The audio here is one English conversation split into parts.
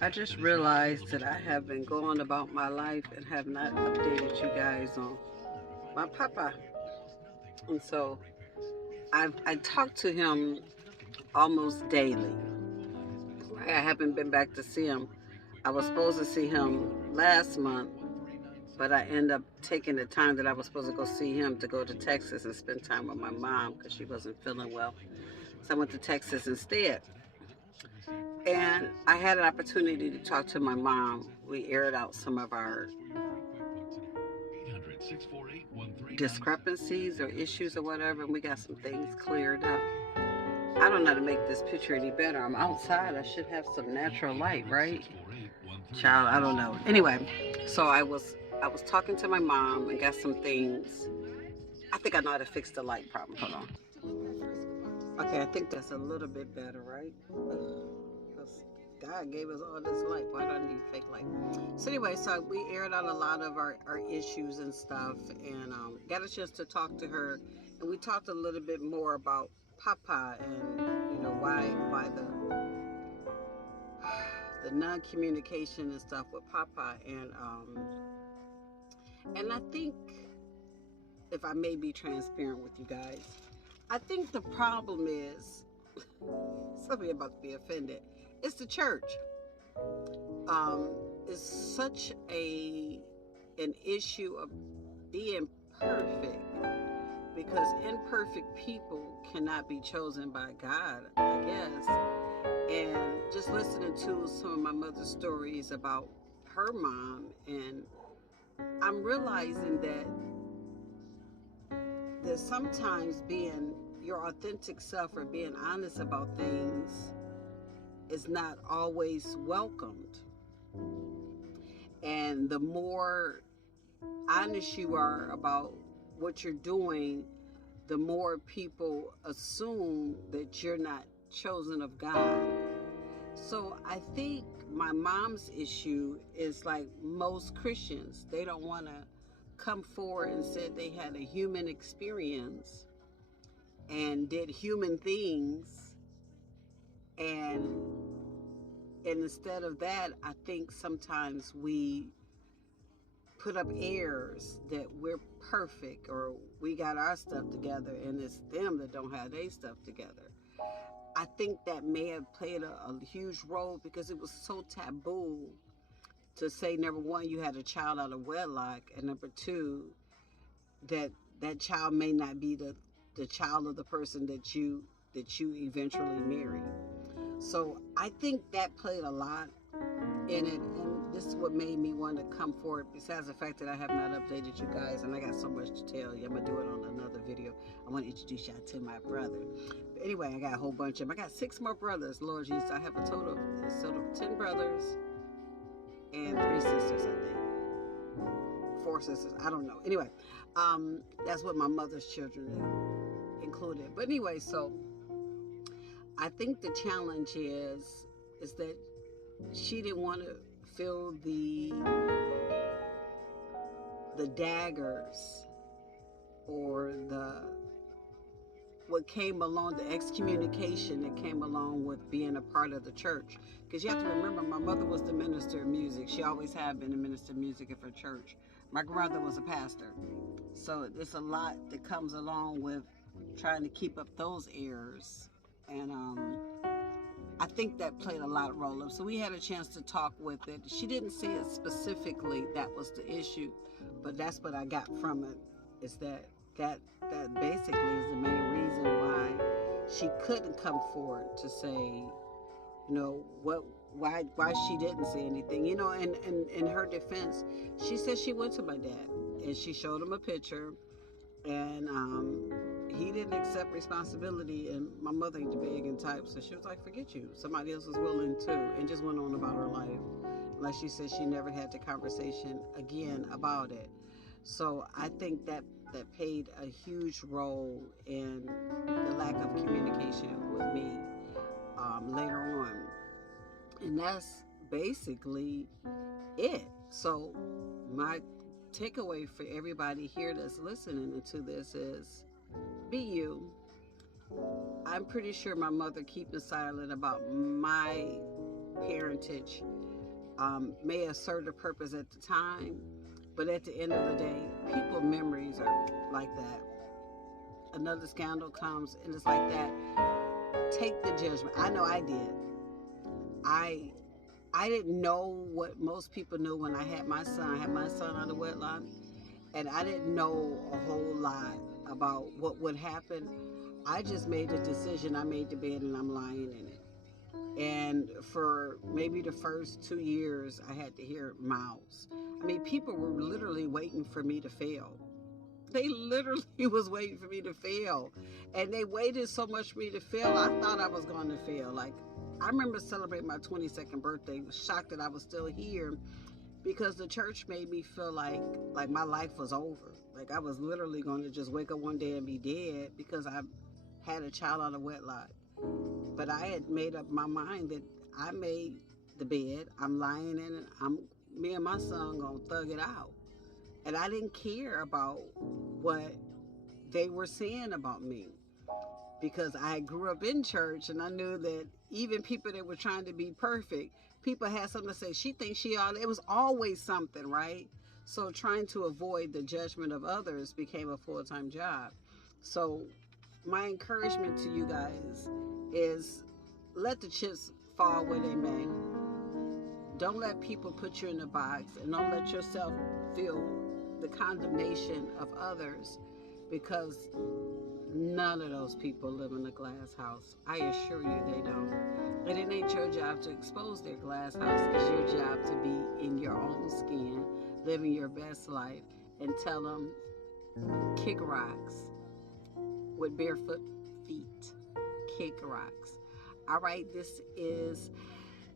I just realized that I have been going about my life and have not updated you guys on my papa. And so I talk to him almost daily. Right? I haven't been back to see him. I was supposed to see him last month, but I end up taking the time that I was supposed to go see him to go to Texas and spend time with my mom because she wasn't feeling well. So I went to Texas instead. And I had an opportunity to talk to my mom. We aired out some of our discrepancies or issues or whatever, and we got some things cleared up. I don't know how to make this picture any better. I'm outside. I should have some natural light, right? Child, I don't know. Anyway, so I was talking to my mom and got some things. I think I know how to fix the light problem. Hold on. Okay, I think that's a little bit better, right? Because God gave us all this light. Why do I need fake light? So anyway, so we aired out a lot of our issues and stuff, and got a chance to talk to her, and we talked a little bit more about Papa and why the non-communication and stuff with Papa, and I think if I may be transparent with you guys, I think the problem is somebody about to be offended. It's the church. Um, it's such an issue of being perfect because imperfect people cannot be chosen by God, I guess. And just listening to some of my mother's stories about her mom, and I'm realizing that sometimes being your authentic self or being honest about things is not always welcomed. And the more honest you are about what you're doing, the more people assume that you're not chosen of God. So I think my mom's issue is like most Christians. They don't want to come forward and said they had a human experience and did human things, and instead of that, I think sometimes we put up airs that we're perfect or we got our stuff together and it's them that don't have their stuff together. I think that may have played a huge role because it was so taboo to say, number one, you had a child out of wedlock, and number two, that that child may not be the child of the person that you eventually marry. So I think that played a lot in it, and this is what made me want to come forward. Besides the fact that I have not updated you guys, and I got so much to tell you, I'm gonna do it on another video. I want to introduce y'all to my brother. But anyway, I got a whole bunch of them. I got 6 more brothers. Lord Jesus, I have a total of 10 brothers and 3 sisters, I think. 4 sisters. I don't know. Anyway, that's what my mother's children included. But anyway, so I think the challenge is that she didn't want to feel the daggers or the what came along, the excommunication that came along with being a part of the church. Because you have to remember, my mother was the minister of music. She always had been a minister of music at her church. My grandmother was a pastor. So there's a lot that comes along with trying to keep up those airs. And I think that played a lot of role. So we had a chance to talk with it. She didn't say it specifically that was the issue, but that's what I got from it. Is that that basically is the main reason why she couldn't come forward to say, what why she didn't say anything. And in her defense, she said she went to my dad and she showed him a picture, and he didn't accept responsibility, and my mother ain't the big and type, so she was like, forget you, somebody else was willing to, and just went on about her life. Like she said, she never had the conversation again about it. So I think that played a huge role in the lack of communication with me later on, and that's basically it. So my takeaway for everybody here that's listening to this is, be you. I'm pretty sure my mother keeping silent about my parentage may have served a purpose at the time, but at the end of the day, people's memories are like that. Another scandal comes and it's like that. Take the judgment. I know I did. I I didn't know what most people knew when I had my son. I had my son out of wedlock, and I didn't know a whole lot about what would happen. I just made a decision. I made the bed and I'm lying in it. And for maybe the first 2 years, I had to hear mouths. I mean, people were literally waiting for me to fail. They literally was waiting for me to fail. And they waited so much for me to fail, I thought I was going to fail. Like, I remember celebrating my 22nd birthday, was shocked that I was still here because the church made me feel like my life was over. Like I was literally going to just wake up one day and be dead because I had a child out of wedlock. But I had made up my mind that I made the bed, I'm lying in it, me and my son gonna thug it out. And I didn't care about what they were saying about me because I grew up in church and I knew that even people that were trying to be perfect, people had something to say. She thinks she ought. It was always something, right? So trying to avoid the judgment of others became a full-time job. So my encouragement to you guys is let the chips fall where they may. Don't let people put you in a box, and don't let yourself feel the condemnation of others, because none of those people live in a glass house. I assure you they don't. And it ain't your job to expose their glass house. It's your job to be in your own skin, living your best life, and tell them, kick rocks with barefoot feet. Kick rocks. All right, this is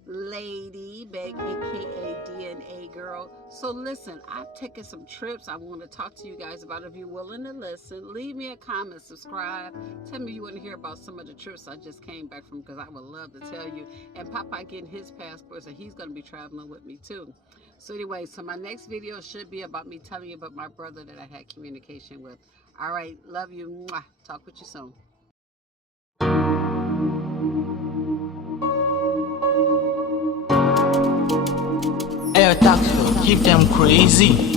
Lady Beg, aka DNA Girl. So listen, I've taken some trips I want to talk to you guys about. If you're willing to listen, leave me a comment, subscribe, tell me you want to hear about some of the trips I just came back from, because I would love to tell you. And Papa getting his passport, so he's going to be traveling with me too. So anyway, so my next video should be about me telling you about my brother that I had communication with. All right, love you. Mwah. Talk with you soon. Air talk, keep them crazy.